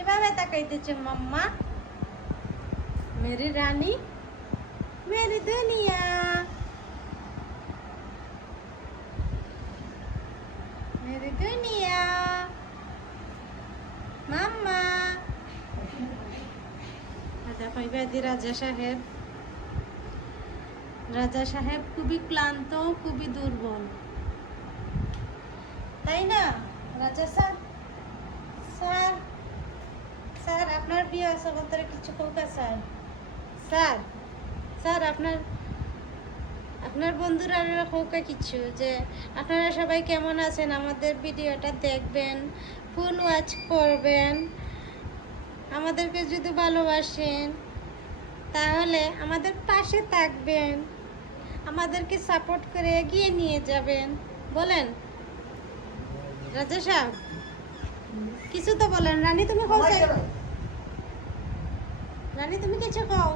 কিভাবে তাকাইতেছে মাম্মা? মেরি রানী, মেরি দুনিয়া, মেরি দুনিয়া, মাম্মা। দেখো এবাদি রাজা সাহেব, রাজা সাহেব খুবই ক্লান্ত, খুবই দুর্বল, তাই না রাজা স্যার? স্যার, স্যার আপনার প্রিয় জগতের কিছু কৌকা স্যার। স্যার, স্যার আপনার আপনার বন্ধুরা কৌকা কিছু, যে আপনারা সবাই কেমন আছেন, আমাদের ভিডিওটা দেখবেন, ফুল ওয়াচ করবেন, আমাদেরকে যদি ভালোবাসেন তাহলে আমাদের পাশে থাকবেন, আমাদেরকে সাপোর্ট করে এগিয়ে নিয়ে যাবেন। বলেন রাজা সাহেব, কিছু তো বলেন। রানী তুমি কও, রানী তুমি কিছু কও,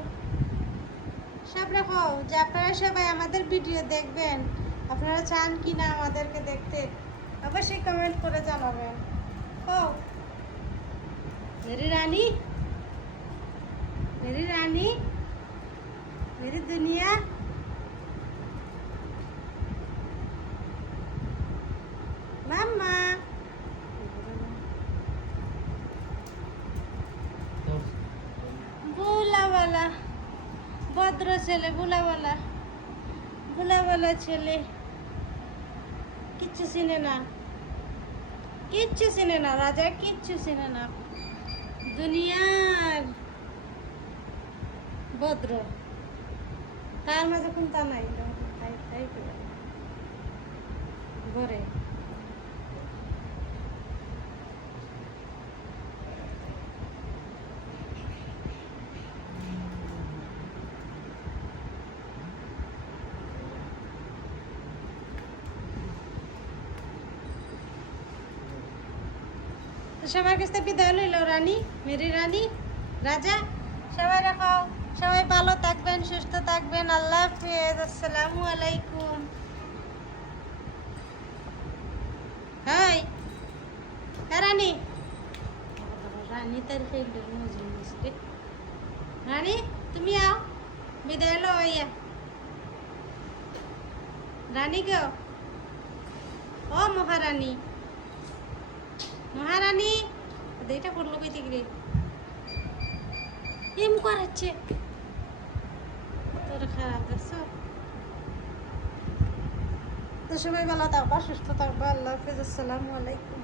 সবরা কও যে আপনারা সবাই আমাদের ভিডিও দেখবেন, আপনারা চান কি না আমাদেরকে দেখতে, অবশ্যই কমেন্ট করে জানাবেন। কও মেরি রানী, मेरी रानी, मेरी दुनिया, मामा। भोला वाला भद्र ছেলে, ভোলা वाला ছেলে, কিচ্ছু চিনে না, কিচ্ছু চিনে না রাজা, কিচ্ছু চিনে না। দুনিয়ার ভদ্র, তার মাঝে কোনটা নাই, তাই তাই ঘরে। সবার কাছে বিদায় লইল রানী, মেরি রানী, রাজা। সবাই রাখো, সবাই ভালো থাকবেন, সুস্থ থাকবেন। আল্লাহ হাফেজ, আসসালামু আলাইকুম। হাই রানী, রানী তার রানী তুমি আও, বিদায় লো ইয়া রানী গো। ও মহারানী, মহারানী এটা করলো কইতে গিয়ে এম করাচ্ছে, তোর খারাপ দেখছো। তো সবাই ভালো থাকবা, সুস্থ থাকবা। আল্লাহ হাফেজ, আসসালামু আলাইকুম।